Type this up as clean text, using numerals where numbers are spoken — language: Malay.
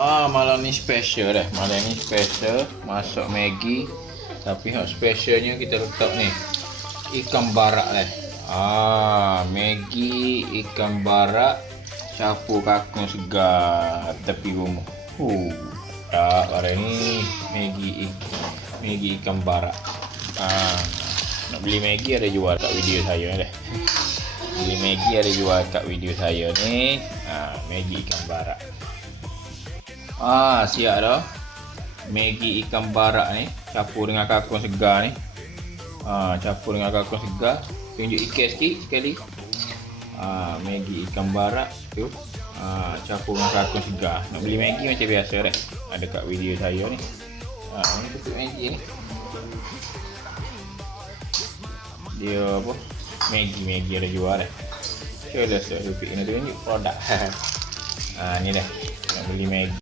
Malam ni special dah. Malam ni special masak Maggi. Tapi hak specialnya kita letak ni ikan barak dah. Maggi ikan barak campur kakung segar tepi rumah. Tak barang ni Maggi ikan barak. Nak beli Maggi ada jual kat video saya dah. Beli Maggi ada jual kat video saya ni. Maggi ikan barak. Siap dah. Maggi ikan barak ni campur dengan kakung segar ni. Campur dengan kakung segar. Tunjuk ikan sikit sekali. Maggi ikan barak tu. Campur dengan kakung segar. Nak beli Maggi macam biasa dah. Ada kat video saya ni. Ni tutup Maggi ni. Dia apa? Maggi ada jual dah. Coba dah saya kena tunjuk produk. Ni dah. Nak beli Maggi.